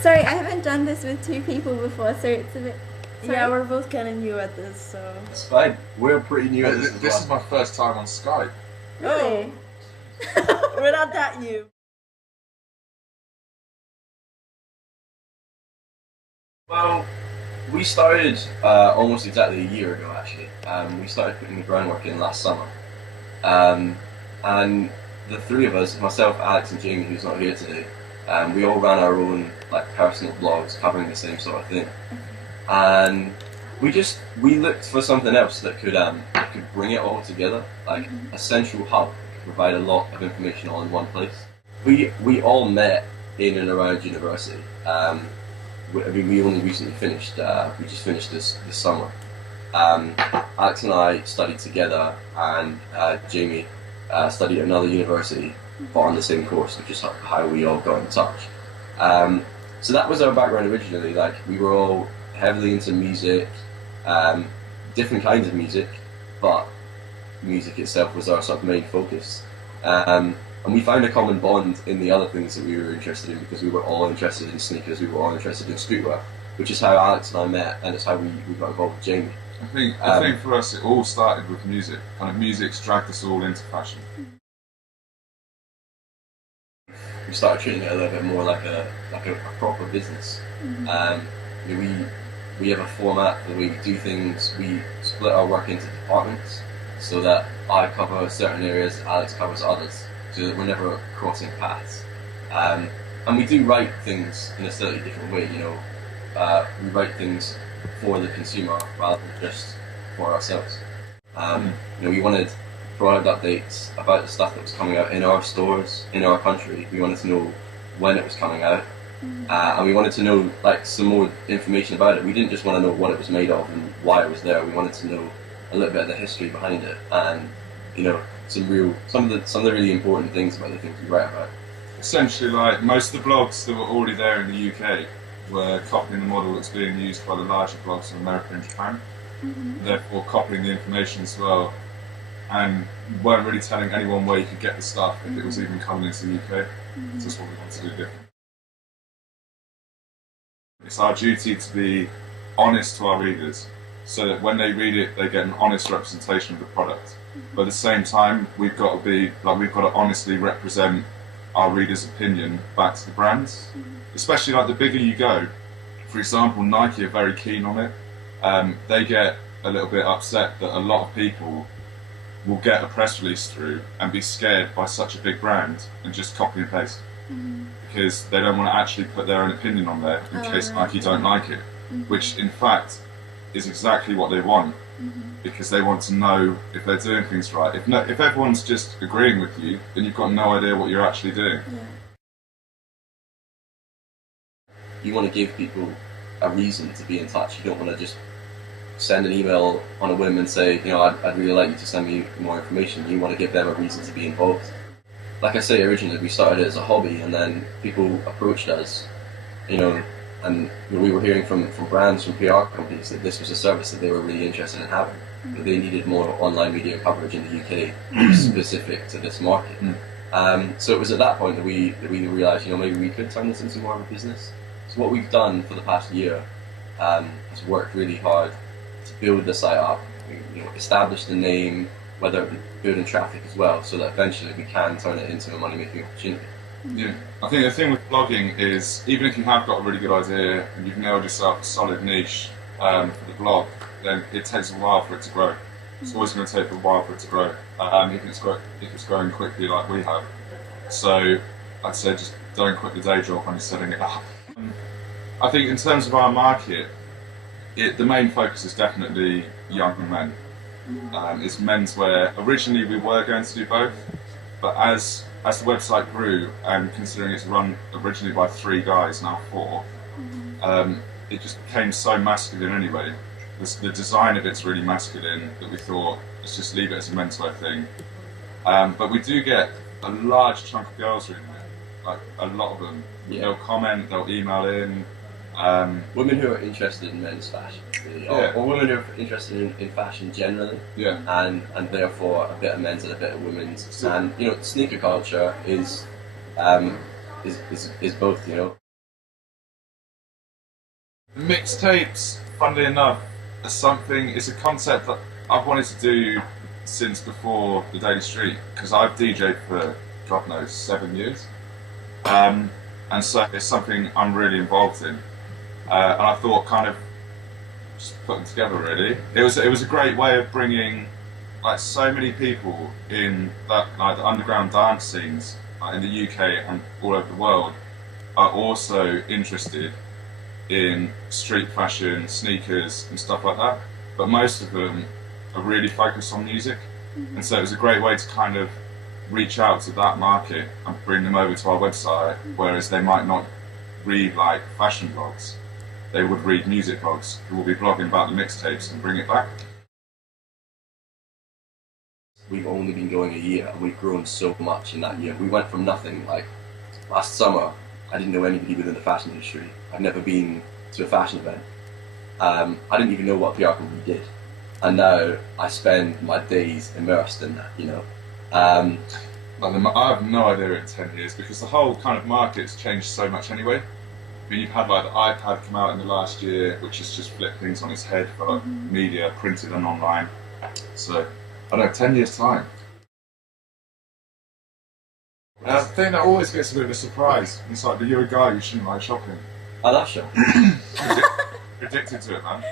Sorry, I haven't done this with two people before, so it's a bit... Sorry. Yeah, we're both kind of new at this, so... It's fine. We're pretty new at this as This well. is my first time on Skype. Really? Oh. We're not that new. Well, we started almost exactly a year ago, actually. We started putting the groundwork in last summer. And the three of us, myself, Alex and Jamie, who's not here today, we all ran our own personal blogs covering the same sort of thing. And we looked for something else that could bring it all together, like a central hub that could provide a lot of information all in one place. We all met in and around university. We only recently finished. We just finished this summer. Alex and I studied together, and Jamie studied at another university, but on the same course, which is how we all got in touch. So that was our background originally. Like, we were all heavily into music, different kinds of music, but music itself was our sort of main focus. And we found a common bond in the other things that we were interested in, because we were all interested in sneakers, we were all interested in streetwear, which is how Alex and I met, and it's how we got involved with Jamie. I think for us it all started with music. Kind of music's dragged us all into fashion. We started treating it a little bit more like a proper business. We have a format the way we do things. We split our work into departments, so that I cover certain areas, Alex covers others, so that we're never crossing paths. And we do write things in a slightly different way. We write things for the consumer rather than just for ourselves. We wanted product updates about the stuff that was coming out in our stores, in our country. We wanted to know when it was coming out, and we wanted to know some more information about it. We didn't just want to know what it was made of and why it was there. We wanted to know a little bit of the history behind it, and some of the really important things about the things we write about. Essentially, most of the blogs that were already there in the UK were copying the model that's being used by the larger blogs in America and Japan. Therefore, copying the information as well, and weren't really telling anyone where you could get the stuff if it was even coming into the UK. So that's what we wanted to do different. It's our duty to be honest to our readers, so that when they read it, they get an honest representation of the product. But at the same time, we've got to honestly represent our readers' opinion back to the brands. Especially the bigger you go. For example, Nike are very keen on it. They get a little bit upset that a lot of people will get a press release through and be scared by such a big brand and just copy and paste. Because they don't want to actually put their own opinion on there in case Nike don't like it. Which in fact is exactly what they want. Because they want to know if they're doing things right. If everyone's just agreeing with you, then you've got no idea what you're actually doing. You want to give people a reason to be in touch. You don't want to just send an email on a whim and say, I'd really like you to send me more information. You want to give them a reason to be involved. Like I say, originally we started it as a hobby, and then people approached us, and we were hearing from brands, from PR companies, that this was a service that they were really interested in having, that they needed more online media coverage in the UK specific to this market. So it was at that point that we realised, maybe we could turn this into more of a business. So what we've done for the past year has worked really hard to build the site up, establish the name, whether it be building traffic as well, so that eventually we can turn it into a money-making opportunity. Yeah, I think the thing with blogging is, even if you have got a really good idea and you've nailed yourself a solid niche for the blog, then it takes a while for it to grow. It's always going to take a while for it to grow, if it's growing quickly like we have. So I'd say just don't quit the day job when you're setting it up. I think in terms of our market, the main focus is definitely young men. It's menswear. Originally we were going to do both, but as the website grew, and considering it's run originally by 3 guys, now 4, it just became so masculine anyway. The design of it's really masculine that we thought, let's just leave it as a menswear thing. But we do get a large chunk of girls reading it, a lot of them. Yeah. They'll comment, they'll email in. Women who are interested in men's fashion, really, or women who are interested in fashion generally, and therefore a bit of men's and a bit of women's. And sneaker culture is both. Mixtapes, funnily enough, are something. It's a concept that I've wanted to do since before the Daily Street, because I've DJed for God knows 7 years, and so it's something I'm really involved in. And I thought, kind of, just put them together. Really, it was a great way of bringing like so many people in that like the underground dance scenes in the UK and all over the world are also interested in street fashion, sneakers and stuff like that, but most of them are really focused on music. And so it was a great way to kind of reach out to that market and bring them over to our website, whereas they might not read like fashion blogs, they would read music blogs who will be blogging about the mixtapes and bring it back. We've only been going a year and we've grown so much in that year. We went from nothing. Like last summer, I didn't know anybody within the fashion industry. I've never been to a fashion event. I didn't even know what PR company did. And now I spend my days immersed in that, you know. I have no idea in 10 years, because the whole kind of market's changed so much anyway. I mean, you've had like the iPad come out in the last year, which has just flipped things on its head for like, media, printed and online. So, I don't know, 10 years time. The thing that always gets a bit of a surprise, it's like, but you're a guy, you shouldn't like shopping. I love shopping. Addicted to it, man.